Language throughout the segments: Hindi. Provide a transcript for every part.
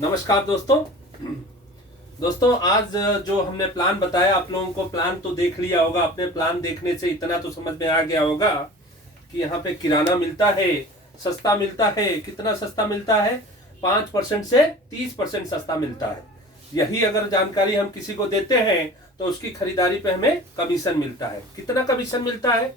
नमस्कार दोस्तों। आज जो हमने प्लान बताया, आप लोगों को प्लान तो देख लिया होगा। अपने प्लान देखने से इतना तो समझ में आ गया होगा कि यहाँ पे किराना मिलता है, सस्ता मिलता है। कितना सस्ता मिलता है? 5% से 30% सस्ता मिलता है। यही अगर जानकारी हम किसी को देते हैं तो उसकी खरीदारी पे हमें कमीशन मिलता है। कितना कमीशन मिलता है?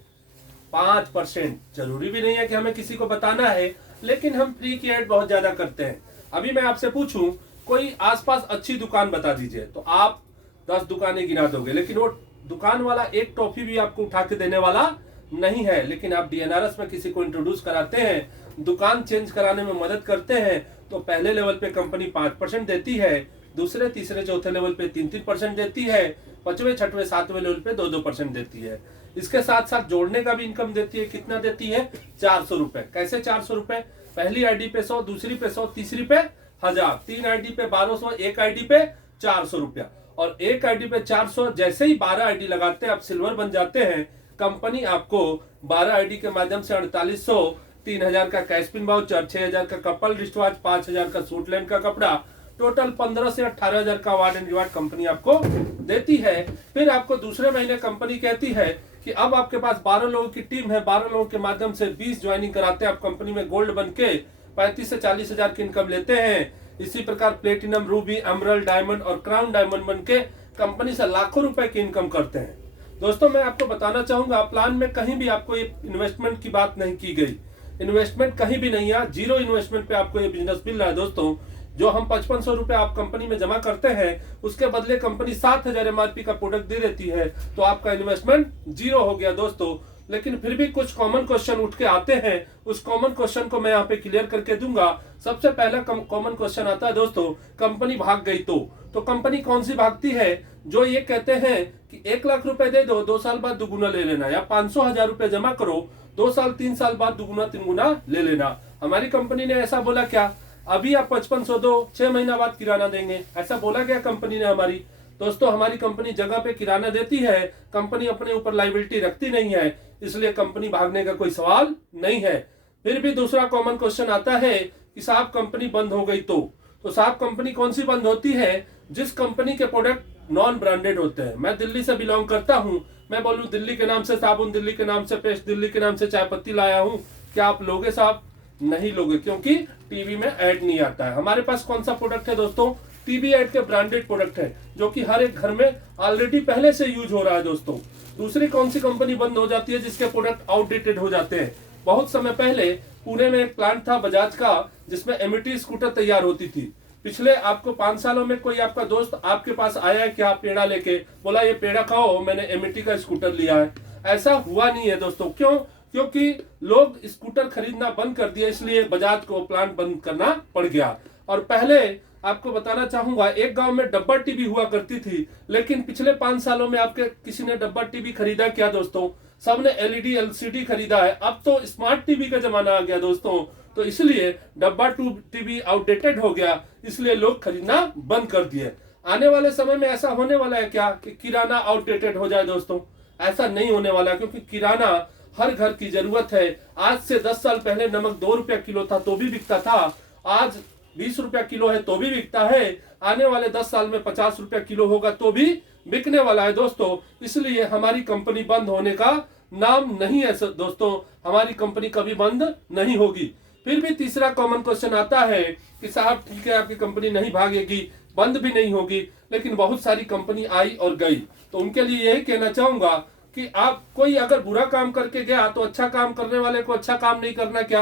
5%। जरूरी भी नहीं है कि हमें किसी को बताना है, लेकिन हम फ्री की एड बहुत ज्यादा करते हैं। अभी मैं आपसे पूछूं, कोई आसपास अच्छी दुकान बता दीजिए, तो आप 10 दुकानें गिना दोगे, लेकिन वो दुकान वाला एक टॉफी भी आपको उठा के देने वाला नहीं है। लेकिन आप डीएनआरएस में किसी को इंट्रोड्यूस कराते हैं, दुकान चेंज कराने में मदद करते हैं, तो पहले लेवल पे कंपनी 5% देती है, दूसरे तीसरे चौथे लेवल पे 3-3% देती है, पांचवें छठवें सातवें लेवल पे 2-2% देती है। इसके साथ साथ जोड़ने का भी इनकम देती है। कितना देती है? 400 रुपए। कैसे 400 रुपए? पहली आईडी पे 100, दूसरी पे 100, तीसरी पे 1000, 3 आईडी पे 1200, एक आईडी पे 400 रुपया। और एक आईडी पे 400, जैसे ही 12 आईडी लगाते हैं आप सिल्वर बन जाते हैं। कंपनी आपको 12 आईडी के माध्यम से 4800, 3000 का कैश पिन वाउचर, 6000 का कपल रिस्ट वॉच, 5000 का सूट लैंड का कपड़ा, टोटल 15 से 18,000 का अवार्ड एंड रिवार्ड कंपनी आपको देती है। फिर आपको दूसरे महीने कंपनी कहती है कि अब आपके पास 12 लोगों की टीम है, 12 लोगों के माध्यम से 20 ज्वाइनिंग कराते हैं, आप कंपनी में गोल्ड बन के 35 से 40,000 की इनकम लेते हैं। इसी प्रकार प्लेटिनम, रूबी, एमरल्ड, डायमंड और क्राउन डायमंड बन के कंपनी से लाखों रुपए की इनकम करते हैं। दोस्तों, मैं आपको बताना चाहूंगा, प्लान में कहीं भी आपको ये इन्वेस्टमेंट की बात नहीं की गई। इन्वेस्टमेंट कहीं भी नहीं है, जीरो इन्वेस्टमेंट पे आपको ये बिजनेस मिल रहा है। दोस्तों, जो हम 5500 रुपए आप कंपनी में जमा करते हैं, उसके बदले कंपनी 7000 एमआरपी का प्रोडक्ट दे देती है, तो आपका इन्वेस्टमेंट जीरो हो गया दोस्तों। लेकिन फिर भी कुछ कॉमन क्वेश्चन उठ के आते हैं, उस कॉमन क्वेश्चन को मैं यहाँ पे क्लियर करके दूंगा। सबसे पहला कॉमन क्वेश्चन आता है दोस्तों, कंपनी भाग गई तो कंपनी कौन सी भागती है? जो ये कहते हैं कि 1 लाख रुपए दे दो, 2 साल बाद दुगुना ले लेना, या 500,000 रुपए जमा करो, 2 साल 3 साल बाद दुगुना 3 गुना ले लेना। हमारी कंपनी ने ऐसा बोला क्या? अभी आप 5500 दो, 6 महीना बाद किराना देंगे, ऐसा बोला गया कंपनी ने हमारी? दोस्तों, हमारी कंपनी जगह पे किराना देती है, कंपनी अपने ऊपर लाइबिलिटी रखती नहीं है, इसलिए कंपनी भागने का कोई सवाल नहीं है। फिर भी दूसरा कॉमन क्वेश्चन आता है कि साहब कंपनी बंद हो गई तो साहब कंपनी कौन सी बंद होती है? जिस कंपनी के प्रोडक्ट नॉन ब्रांडेड होते हैं। मैं दिल्ली से बिलोंग करता हूं, मैं बोलूं दिल्ली के नाम से साबुन, दिल्ली के नाम से पेस्ट, दिल्ली के नाम से चाय पत्ती लाया हूं, क्या आप लोगे साहब? नहीं लोगे, क्योंकि टीवी में ऐड नहीं आता है। हमारे पास कौन सा प्रोडक्ट है दोस्तों? टीवी ऐड के ब्रांडेड प्रोडक्ट है, जो कि हर एक घर में ऑलरेडी पहले से यूज हो रहा है दोस्तों। दूसरी कौन सी कंपनी बंद हो जाती है? जिसके प्रोडक्ट आउटडेटेड हो जाते हैं। बहुत समय पहले पुणे में एक प्लांट था बजाज का, जिसमें एमिटी स्कूटर तैयार होती थी। पिछले आपको 5 सालों में कोई आपका दोस्त आपके पास आया है क्या पेड़ा लेके, बोला ये पेड़ा खाओ, मैंने एमिटी का स्कूटर लिया है? ऐसा हुआ नहीं है दोस्तों। क्यों? क्योंकि लोग स्कूटर खरीदना बंद कर दिया, इसलिए बजाज को प्लांट बंद करना पड़ गया। और पहले आपको बताना चाहूंगा, एक गांव में डब्बा टीवी हुआ करती थी, लेकिन पिछले 5 सालों में आपके किसी ने डब्बा टीवी खरीदा क्या दोस्तों? सबने एलईडी एलसीडी खरीदा है। अब तो स्मार्ट टीवी का जमाना आ गया दोस्तों, तो इसलिए डब्बा टीवी आउटडेटेड हो गया, इसलिए लोग खरीदना बंद कर दिए। आने वाले समय में ऐसा होने वाला है क्या कि किराना आउटडेटेड हो जाए दोस्तों? ऐसा नहीं होने वाला, क्योंकि किराना हर घर की जरूरत है। आज से 10 साल पहले नमक 2 रुपया किलो था तो भी बिकता था, आज 20 रुपया किलो है तो भी बिकता है, आने वाले 10 साल में 50 रुपया किलो होगा तो भी बिकने वाला है दोस्तों। इसलिए हमारी कंपनी बंद होने का नाम नहीं है दोस्तों, हमारी कंपनी कभी बंद नहीं होगी। फिर भी तीसरा कॉमन क्वेश्चन आता है कि साहब ठीक है, आपकी कंपनी नहीं भागेगी, बंद भी नहीं होगी, लेकिन बहुत सारी कंपनी आई और गई, तो उनके लिए यही कहना चाहूंगा कि आप कोई अगर बुरा काम करके गया तो अच्छा काम करने वाले को अच्छा काम नहीं करना क्या?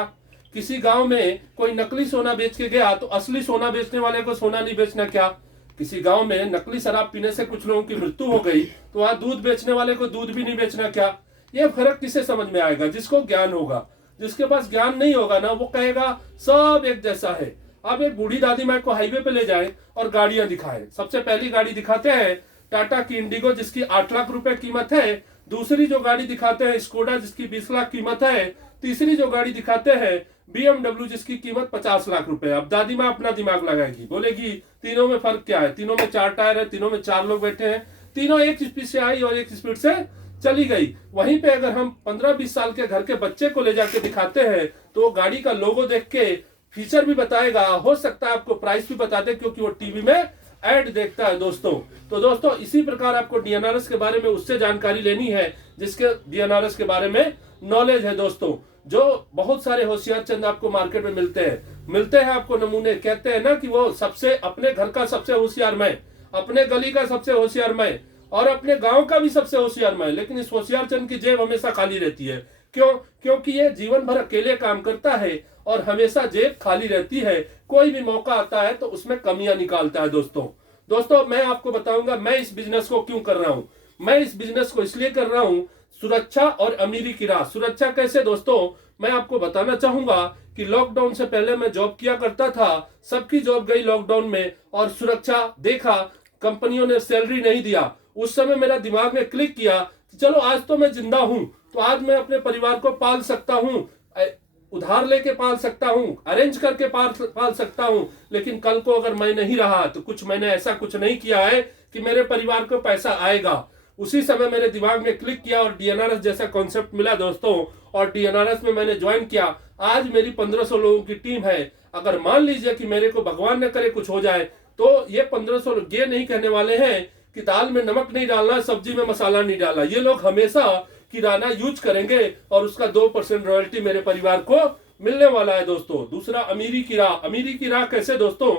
किसी गांव में कोई नकली सोना बेच के गया तो असली सोना बेचने वाले को सोना नहीं बेचना क्या? किसी गांव में नकली शराब पीने से कुछ लोगों की मृत्यु हो गई तो वहां दूध बेचने वाले को दूध भी नहीं बेचना क्या? ये फर्क किसे समझ में आएगा? जिसको ज्ञान होगा। जिसके पास ज्ञान नहीं होगा ना, वो कहेगा सब एक जैसा है। अब एक बूढ़ी दादी माँ को हाईवे पे ले जाए और गाड़ियां दिखाए, सबसे पहली गाड़ी दिखाते हैं टाटा की इंडिगो, जिसकी 8 लाख रुपए कीमत है। दूसरी जो गाड़ी दिखाते हैं स्कोडा, जिसकी 20 लाख कीमत है। तीसरी जो गाड़ी दिखाते हैं BMW, जिसकी कीमत 50 लाख रुपए। अब दादी माँ अपना दिमाग लगाएगी, बोलेगी तीनों में फर्क क्या है? तीनों में 4 टायर है, तीनों में 4 लोग बैठे हैं, तीनों एक स्पीड से आई और एक स्पीड से चली गई। वहीं पे अगर हम 15-20 साल के घर के बच्चे को ले जाके दिखाते हैं तो वो गाड़ी का लोगो देख के फीचर भी बताएगा, हो सकता है आपको प्राइस भी बता दे, क्योंकि वो टीवी में ऐड देखता है दोस्तों। तो दोस्तों इसी प्रकार आपको डीएनआरएस के बारे में उससे जानकारी लेनी है जिसके डीएनआरएस के बारे में नॉलेज है दोस्तों। जो बहुत सारे होशियार चंद आपको मार्केट में मिलते हैं आपको नमूने। कहते हैं ना कि वो सबसे, अपने घर का सबसे होशियार मैं, अपने गली का सबसे होशियार मैं, और अपने गांव का भी सबसे होशियार मैं, लेकिन इस होशियार चंद की जेब हमेशा खाली रहती है। क्यों? क्योंकि ये जीवन भर अकेले काम करता है और हमेशा जेब खाली रहती है। कोई भी मौका आता है तो उसमें कमियां निकालता है दोस्तों मैं आपको बताऊंगा मैं इस बिजनेस को क्यों कर रहा हूं। मैं इस बिजनेस को इसलिए कर रहा हूं, सुरक्षा और अमीरी की राह। सुरक्षा कैसे दोस्तों, मैं आपको बताना चाहूंगा कि लॉकडाउन से पहले मैं जॉब किया करता था, सबकी जॉब गई लॉकडाउन में, और सुरक्षा देखा, कंपनियों ने सैलरी नहीं दिया। उस समय मेरा दिमाग में क्लिक किया कि चलो आज तो मैं जिंदा हूं, तो आज मैं अपने परिवार को पाल सकता हूं, उधार लेके पाल सकता हूं, अरेंज करके पाल सकता हूं, लेकिन कल को अगर मैं नहीं रहा तो मैंने ऐसा कुछ नहीं किया है कि मेरे परिवार को पैसा आएगा। उसी समय मेरे दिमाग में क्लिक किया और डीएनआरएस जैसा कॉन्सेप्ट मिला दोस्तों, और डीएनआरएस में मैंने ज्वाइन किया। आज मेरी 1500 लोगों की टीम है। अगर मान लीजिए कि मेरे को भगवान न करे कुछ हो जाए, तो ये 1500 लोग ये नहीं कहने वाले हैं कि दाल में नमक नहीं डालना, सब्जी में मसाला नहीं डालना। ये लोग हमेशा किराना यूज करेंगे और उसका 2% रॉयल्टी मेरे परिवार को मिलने वाला है दोस्तों। दूसरा, अमीरी की राह। अमीरी की राह कैसे दोस्तों,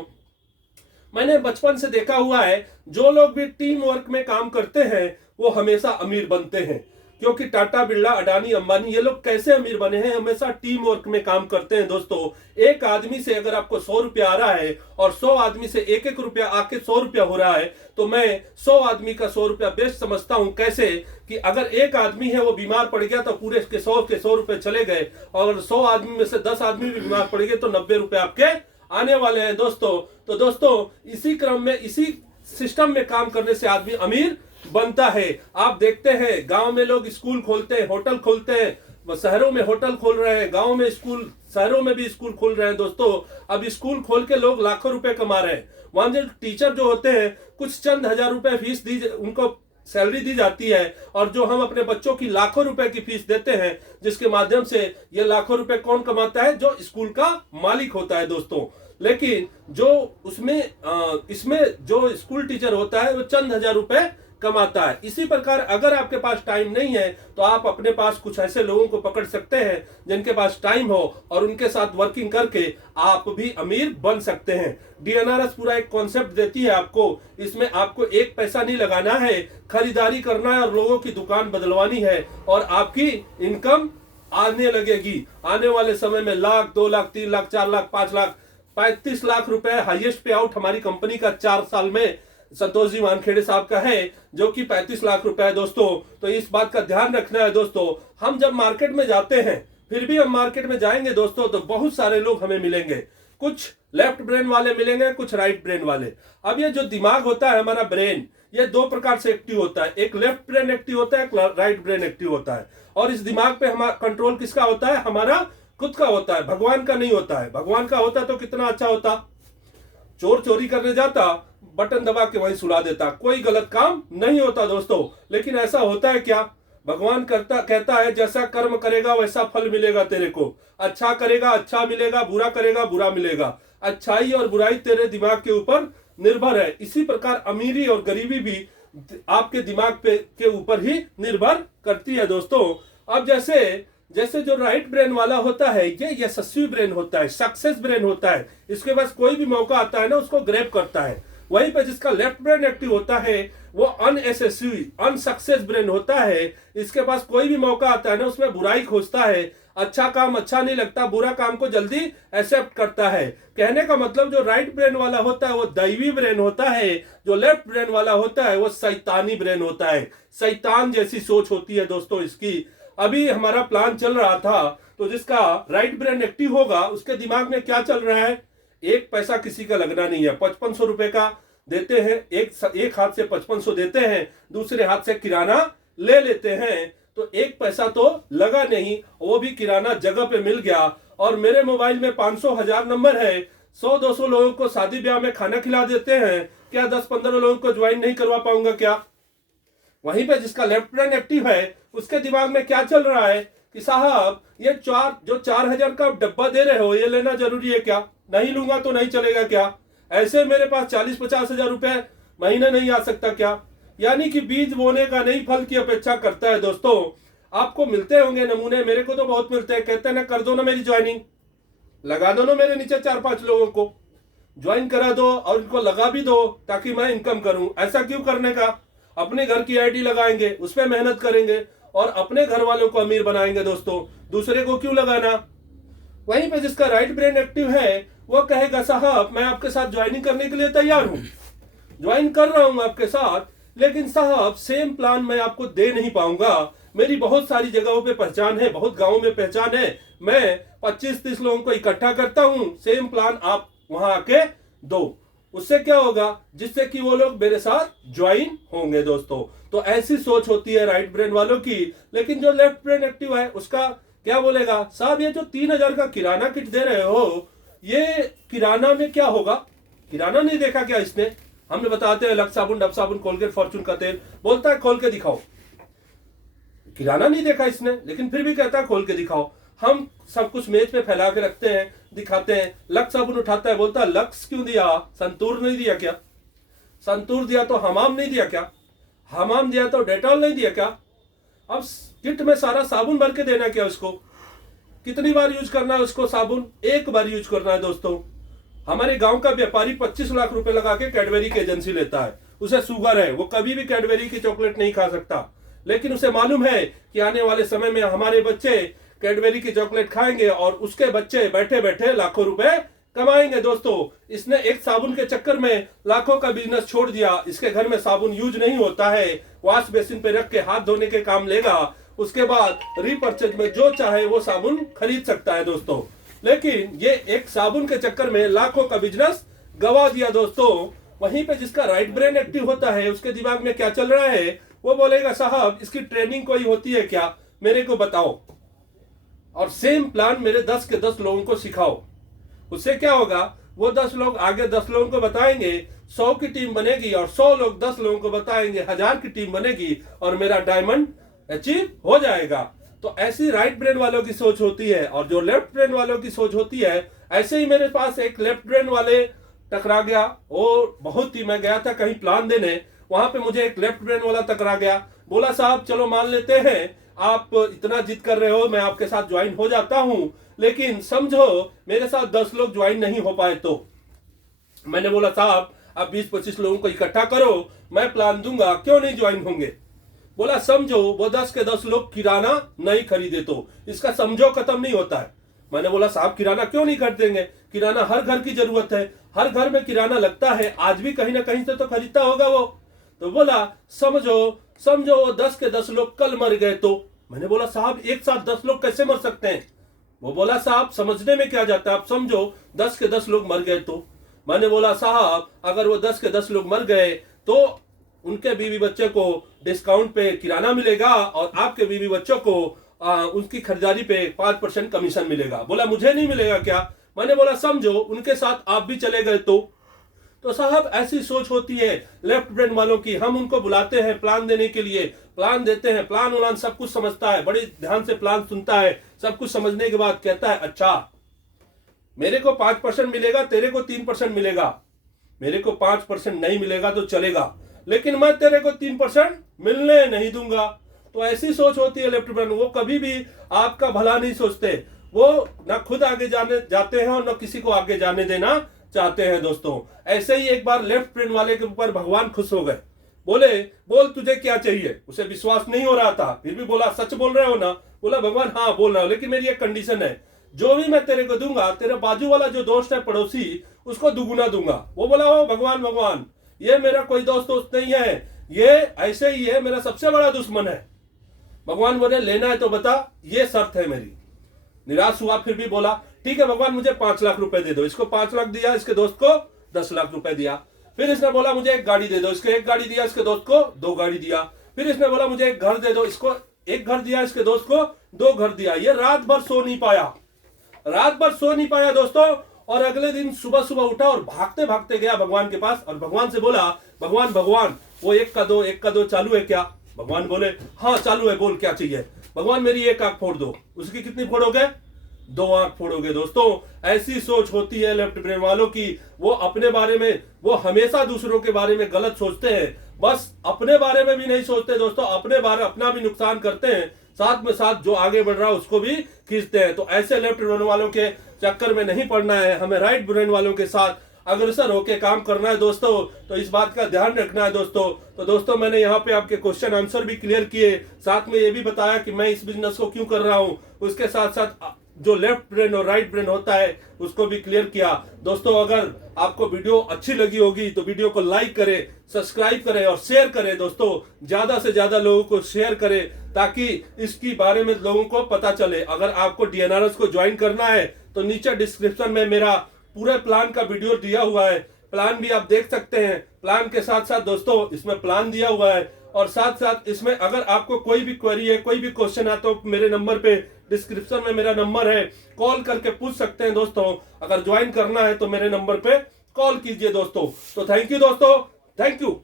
मैंने बचपन से देखा हुआ है, जो लोग भी टीम वर्क में काम करते हैं वो हमेशा अमीर बनते हैं। क्योंकि टाटा, बिरला, अडानी, अंबानी, ये लोग कैसे अमीर बने हैं, हमेशा टीम वर्क में काम करते हैं दोस्तों। एक आदमी से अगर आपको 100 रुपया आ रहा है और 100 आदमी से 1-1 रुपया आके 100 रुपया हो रहा है, तो मैं 100 आदमी का 100 रुपया बेस्ट समझता हूं। कैसे कि अगर एक आदमी है वो बीमार पड़ गया तो पूरे के 100 रुपए चले गए, और 100 आदमी में से 10 आदमी भी बीमार पड़ गए तो 90 रुपए आपके आने वाले हैं दोस्तों। तो दोस्तों इसी क्रम में, इसी सिस्टम में काम करने से आदमी अमीर बनता है। आप देखते हैं गांव में लोग स्कूल खोलते हैं, होटल खोलते हैं, शहरों में होटल खोल रहे हैं, गांव में स्कूल, शहरों में भी स्कूल खोल रहे हैं दोस्तों। अब स्कूल खोल के लोग लाखों रुपए कमा रहे हैं। वहां जो टीचर जो होते हैं, कुछ चंद हजार रुपए फीस दी, उनको सैलरी दी जाती है, और जो हम अपने बच्चों की लाखों रुपए की फीस देते हैं, जिसके माध्यम से ये लाखों रुपए कौन कमाता है, जो स्कूल का मालिक होता है दोस्तों। लेकिन जो इसमें जो स्कूल टीचर होता है वो चंद हजार रुपए कमाता है। इसी प्रकार अगर आपके पास टाइम नहीं है तो आप अपने पास कुछ ऐसे लोगों को पकड़ सकते हैं जिनके पास टाइम हो, और उनके साथ वर्किंग करके आप भी अमीर बन सकते हैं। डीएनआरएस पूरा एक कॉन्सेप्ट देती है आपको। इसमें आपको एक पैसा नहीं लगाना है, खरीदारी करना है और लोगों की दुकान बदलवानी है, और आपकी इनकम आने लगेगी। आने वाले समय में 1 लाख, 2 लाख, 3 लाख, 4 लाख, 5 लाख, 35 लाख रुपए हाईएस्ट पे आउट हमारी कंपनी का 4 साल में संतोष जी वानखेड़े साहब का है, जो कि 35 लाख रुपए है दोस्तों। तो इस बात का ध्यान रखना है दोस्तों। हम जब मार्केट में जाते हैं, फिर भी हम मार्केट में जाएंगे दोस्तों तो बहुत सारे लोग हमें मिलेंगे। कुछ लेफ्ट ब्रेन वाले मिलेंगे, कुछ राइट ब्रेन वाले। अब ये जो दिमाग होता है हमारा ब्रेन, ये 2 प्रकार से एक्टिव होता है। एक लेफ्ट ब्रेन एक्टिव होता है, एक राइट ब्रेन एक्टिव होता है। और इस दिमाग पे हमारा कंट्रोल किसका होता है, हमारा खुद का होता है, भगवान का नहीं होता है। भगवान का होता तो कितना अच्छा होता, चोर चोरी करने जाता, बटन दबा के वहीं सुला देता, कोई गलत काम नहीं होता दोस्तों। लेकिन ऐसा होता है क्या, भगवान कहता है जैसा कर्म करेगा वैसा फल मिलेगा तेरे को। अच्छा करेगा अच्छा मिलेगा, बुरा करेगा बुरा मिलेगा। अच्छाई और बुराई तेरे दिमाग के ऊपर निर्भर है। इसी प्रकार अमीरी और गरीबी भी आपके दिमाग के ऊपर ही निर्भर करती है दोस्तों। अब जैसे जो राइट ब्रेन वाला होता है, ये यशस्वी ब्रेन होता है, सक्सेस ब्रेन होता है। इसके पास कोई भी मौका आता है ना, उसको ग्रैब करता है। वहीं पे जिसका लेफ्ट ब्रेन एक्टिव होता है वो अनयशस्वी, अनसक्सेस ब्रेन होता है। इसके पास कोई भी मौका आता है ना, उसमें बुराई खोजता है। अच्छा काम अच्छा नहीं लगता, बुरा काम को जल्दी एक्सेप्ट करता है। कहने का मतलब जो राइट ब्रेन वाला होता है वो दैवी ब्रेन होता है, जो लेफ्ट ब्रेन वाला होता है वो शैतानी ब्रेन होता है। शैतान जैसी सोच होती है दोस्तों इसकी। अभी हमारा प्लान चल रहा था, तो जिसका राइट ब्रेन एक्टिव होगा उसके दिमाग में क्या चल रहा है, एक पैसा किसी का लगना नहीं है। 5500 रुपए का देते हैं, एक हाथ से 5500 देते हैं, दूसरे हाथ से किराना ले लेते हैं, तो एक पैसा तो लगा नहीं, वो भी किराना जगह पे मिल गया। और मेरे मोबाइल में 500 1000 नंबर है, 100-200 लोगों को शादी ब्याह में खाना खिला देते हैं। क्या 10-15 लोगों को ज्वाइन नहीं करवा पाऊंगा क्या? वहीं पे जिसका लेफ्ट ब्रेन एक्टिव है उसके दिमाग में क्या चल रहा है, कि साहब ये 4,000 का डब्बा दे रहे हो, ये लेना जरूरी है क्या? नहीं लूंगा तो नहीं चलेगा क्या? ऐसे मेरे पास 40-50 हजार रुपए महीने नहीं आ सकता क्या? यानी कि बीज बोने का नहीं फल की अपेक्षा करता है। दोस्तों आपको मिलते होंगे नमूने, मेरे को तो बहुत मिलते हैं। कहते हैं ना, कर दो ना मेरी ज्वाइनिंग, लगा दो ना मेरे नीचे 4-5 लोगों को, ज्वाइन करा दो और उनको लगा भी दो ताकि मैं इनकम करूं। ऐसा क्यों करने का? अपने घर की आईडी लगाएंगे, उस पर मेहनत करेंगे और अपने घर वालों को अमीर बनाएंगे। दोस्तों दूसरे को क्यों लगाना? वहीं पे जिसका राइट ब्रेन एक्टिव है वो कहेगा साहब मैं आपके साथ ज्वाइनिंग करने के लिए तैयार हूं, ज्वाइन कर रहा हूं आपके साथ, लेकिन साहब सेम प्लान मैं आपको दे नहीं पाऊंगा। मेरी बहुत सारी जगहों पे पहचान है, बहुत गांवों में पहचान है, मैं 25-30 लोगों को इकट्ठा करता हूं, सेम प्लान आप वहां आके दो। उससे क्या होगा? जिससे कि वो लोग मेरे साथ ज्वाइन होंगे। दोस्तों तो ऐसी सोच होती है राइट ब्रेन वालों की। लेकिन जो लेफ्ट ब्रेन एक्टिव है उसका क्या बोलेगा? साहब ये जो 3,000 का किराना किट दे रहे हो, ये किराना में क्या होगा? किराना नहीं देखा क्या इसने? हमने बताते हैं लक्स साबुन, डब साबुन, कोलगेट, फॉर्चून का तेल, बोलता है खोल के दिखाओ। किराना नहीं देखा इसने, लेकिन फिर भी कहता है खोल के दिखाओ। हम सब कुछ मेज पे फैला के रखते हैं, दिखाते हैं। लक्स साबुन उठाता है, बोलता है लक्स क्यों दिया? संतूर नहीं दिया क्या? संतूर दिया तो हमाम नहीं दिया क्या? हमाम दिया तो डेटॉल नहीं दिया क्या? अब किट में सारा साबुन भर के देना क्या उसको? कितनी बार यूज करना है उसको साबुन? एक बार यूज करना है। दोस्तों हमारे गांव का व्यापारी 25 लाख रुपए लगा के कैडबरी की एजेंसी लेता है। उसे शुगर है, वो कभी भी कैडबरी की चॉकलेट नहीं खा सकता, लेकिन उसे मालूम है कि आने वाले समय में हमारे बच्चे कैडबरी की चॉकलेट खाएंगे और उसके बच्चे बैठे बैठे लाखों रुपए कमाएंगे। दोस्तों इसने एक साबुन के चक्कर में लाखों का बिजनेस छोड़ दिया। इसके घर में साबुन यूज नहीं होता है, वॉश बेसिन पे रख के हाथ धोने के काम लेगा, उसके बाद रीपर्चेज में जो चाहे वो साबुन खरीद सकता है। दोस्तों लेकिन ये एक साबुन के चक्कर में लाखों का बिजनेस गवा दिया। दोस्तों वहीं पे जिसका राइट ब्रेन एक्टिव होता है उसके दिमाग में क्या चल रहा है? वो बोलेगा साहब इसकी ट्रेनिंग कोई होती है क्या? मेरे को बताओ और सेम प्लान मेरे 10 के 10 लोगों को सिखाओ। उससे क्या होगा? वो 10 लोग आगे 10 लोगों को बताएंगे, 100 की टीम बनेगी और 100 लोग 10 लोगों को बताएंगे, 1000 की टीम बनेगी और मेरा डायमंड अचीव हो जाएगा। तो ऐसी राइट ब्रेन वालों की सोच होती है और जो लेफ्ट ब्रेन वालों की सोच होती है। ऐसे ही मेरे पास एक लेफ्ट ब्रेन वाले टकरा गया। और बहुत ही, मैं गया था कहीं प्लान देने, वहां पे मुझे एक लेफ्ट ब्रेन वाला टकरा गया। बोला साहब चलो मान लेते हैं आप इतना जिद कर रहे हो, मैं आपके साथ ज्वाइन हो जाता हूं, लेकिन समझो मेरे साथ 10 लोग ज्वाइन नहीं हो पाए तो। मैंने बोला साहब आप 20-25 लोगों को इकट्ठा करो, मैं प्लान दूंगा, क्यों नहीं ज्वाइन होंगे? बोला समझो वो 10 के 10 लोग किराना नहीं खरीदे तो। इसका समझो खत्म नहीं होता है। मैंने बोला साहब किराना क्यों नहीं खरीदेंगे? किराना हर घर की जरूरत है, हर घर में किराना लगता है, आज भी कहीं ना कहीं से तो खरीदता होगा वो। तो बोला समझो वो 10 के 10 लोग कल मर गए तो। मैंने बोला साहब एक साथ 10 लोग कैसे मर सकते हैं? वो बोला साहब समझने में क्या जाता है, आप समझो 10 के 10 लोग मर गए तो। मैंने बोला साहब अगर वो 10 के 10 लोग मर गए तो उनके बीवी बच्चे को डिस्काउंट पे किराना मिलेगा और आपके बीवी बच्चों को उनकी खरीदारी पे 5% कमीशन मिलेगा। बोला मुझे नहीं मिलेगा क्या? मैंने बोला समझो उनके साथ आप भी चले गए तो साहब ऐसी सोच होती है लेफ्ट ब्रेन वालों की। हम उनको बुलाते हैं प्लान देने के लिए, प्लान देते हैं, प्लान उलान सब कुछ समझता है, बड़े ध्यान से प्लान सुनता है, सब कुछ समझने के बाद कहता है अच्छा मेरे को 5% मिलेगा, तेरे को 3% मिलेगा। मेरे को 5% नहीं मिलेगा तो चलेगा, लेकिन मैं तेरे को 3% मिलने नहीं दूंगा। तो ऐसी सोच होती है लेफ्ट ब्रेन। वो कभी भी आपका भला नहीं सोचते, वो ना खुद आगे जाते हैं और ना किसी को आगे जाने देना चाहते हैं। दोस्तों ऐसे ही एक बार लेफ्ट ब्रेन वाले के ऊपर भगवान खुश हो गए, बोले बोल तुझे क्या चाहिए? उसे विश्वास नहीं हो रहा था, फिर भी बोला सच बोल रहे हो ना? बोला भगवान हाँ बोल रहा हूं, लेकिन मेरी एक कंडीशन है, जो भी मैं तेरे को दूंगा तेरे बाजू वाला जो दोस्त है पड़ोसी उसको दुगुना दूंगा। वो बोला ओ भगवान ये मेरा कोई दोस्त नहीं है, ये ऐसे ही है, मेरा सबसे बड़ा दुश्मन है। भगवान बोले लेना है तो बता, ये शर्त है मेरी। निराश हुआ, फिर भी बोला ठीक है भगवान मुझे 5 लाख रुपए दे दो। इसको 5 लाख दिया, इसके दोस्त को 10 लाख रुपए दिया। फिर इसने बोला मुझे एक गाड़ी दे दो, इसको 1 गाड़ी दिया, इसके दोस्त को 2 गाड़ी दिया। फिर इसने बोला मुझे एक घर दे दो, इसको 1 घर दिया, इसके दोस्त को 2 घर दिया। ये रात भर सो नहीं पाया दोस्तों। और अगले दिन सुबह उठा और भागते भागते गया भगवान के पास और भगवान से बोला भगवान वो 1 का 2 चालू है क्या? भगवान बोले हाँ चालू है, बोल क्या चाहिए? भगवान मेरी एक आंख फोड़ दो, उसकी कितनी फोड़ोगे? 2 आंख फोड़ोगे। दोस्तों ऐसी सोच होती है लेफ्ट ब्रेन वालों की, वो अपने बारे में, वो हमेशा दूसरों के बारे में गलत सोचते हैं, बस अपने बारे में भी नहीं सोचते दोस्तों, अपना भी नुकसान करते हैं, साथ में साथ जो आगे बढ़ रहा है उसको भी खींचते हैं। तो ऐसे लेफ्ट ब्रेन वालों के चक्कर में नहीं पड़ना है, हमें राइट ब्रेन वालों के साथ अग्रसर होकर काम करना है दोस्तों। तो इस बात का ध्यान रखना है दोस्तों। तो दोस्तों मैंने यहाँ पे आपके क्वेश्चन आंसर भी क्लियर किए, साथ में ये भी बताया कि मैं इस बिजनेस को क्यों कर रहा हूँ, उसके साथ साथ जो लेफ्ट ब्रेन और राइट ब्रेन होता है उसको भी क्लियर किया। दोस्तों अगर आपको वीडियो अच्छी लगी होगी तो वीडियो को लाइक करें, सब्सक्राइब करें और शेयर करें दोस्तों, ज्यादा से ज्यादा लोगों को शेयर करें ताकि इसकी बारे में लोगों को पता चले। अगर आपको DNRS को ज्वाइन करना है तो नीचे डिस्क्रिप्शन में मेरा पूरे प्लान का वीडियो दिया हुआ है, प्लान भी आप देख सकते हैं। प्लान के साथ साथ दोस्तों इसमें प्लान दिया हुआ है, और साथ साथ इसमें अगर आपको कोई भी क्वेरी है, कोई भी क्वेश्चन है तो मेरे नंबर पे डिस्क्रिप्शन में मेरा नंबर है, कॉल करके पूछ सकते हैं दोस्तों। अगर ज्वाइन करना है तो मेरे नंबर पे कॉल कीजिए दोस्तों। तो थैंक यू दोस्तों, थैंक यू।